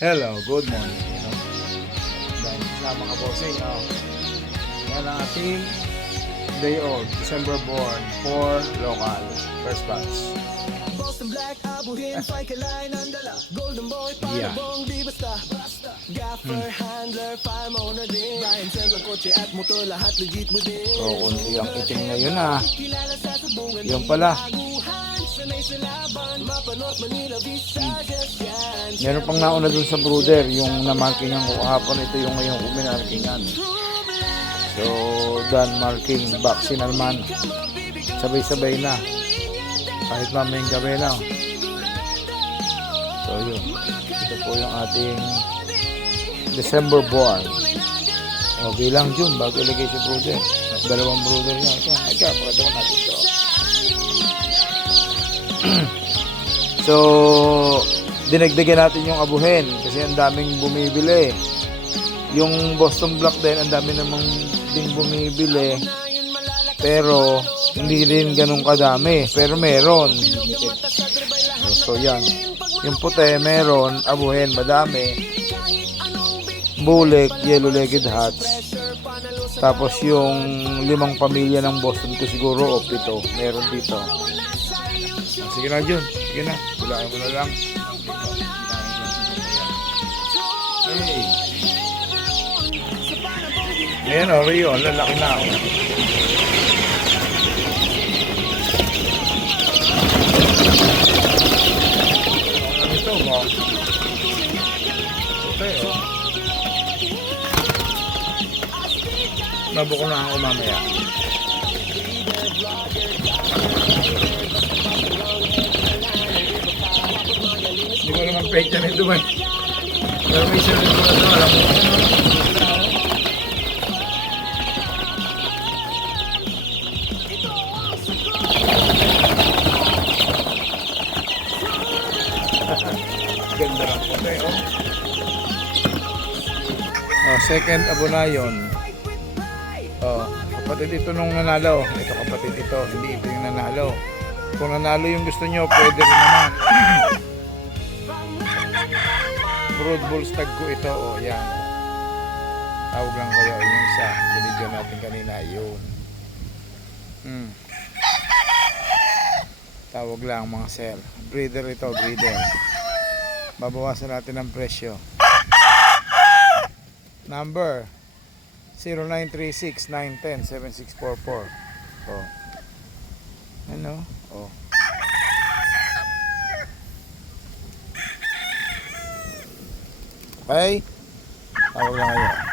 Hello, good morning. Dahil sa mga bossing, yan ang ating day old, December born, 4 local, first batch. Boston Black, abuhin, fay kalay ng dala. Golden Boy, palabong, di basta. Gaffer, handler, farm owner din. Ryan, sell ang kotse at motor, lahat legit mo din. So, kunti ang itim ngayon Kilala sa sabungan, Yung pala. baguhan. Sanay sa laban, mapanood Manila, Visayas, yan. Meron pang nauna dun sa brother, yung namarkingan ko kahapon, ito yung ngayong uminarkingan. So, done marking, vaccine naman. Sabay-sabay na. Kahit mamayang gabi na. So, yun. Ito po yung ating December born. Okay lang June, bago ilagay si brother. Dalawang brother niya. Ika, pakatawa natin ito. So, dinagdagan natin yung abuhin kasi ang daming bumibili. Yung Boston Black din, ang dami namang ding bumibili. Pero, hindi rin ganun kadami. Pero meron. So, yan. Yung puti, meron. Abuhin, madami. Bulik, yellow-legged hats. Tapos yung 5 pamilya ng Boston ko siguro o 7. Meron dito. Sige na, Jun. Sige na. Bilahin mo na lang. Hey. Ayan o, Rio. Lalaki na o. Ano ito mo? Okay o. Mabuko na ako mamaya. Hindi ko naman fake yan ito ba? Pero may sinunod ko na ito. Alam mo. Ganda lang po. Okay, oh. Second abonayon. Kapatid ito nung nanalo. Ito kapatid ito. Hindi ito yung nanalo. Kung nanalo yung gusto nyo, pwede rin naman. Broad Bulls tag ko ito. O, yan. Tawag lang kayo. Yung isa. Binidyo natin kanina. Yun. Tawag lang mga sir. Breeder ito. Breeder. Babawasan natin ang presyo. Number 0936-910-7644. Oh. Ano? Oh. Okay? Tawag lang kayo.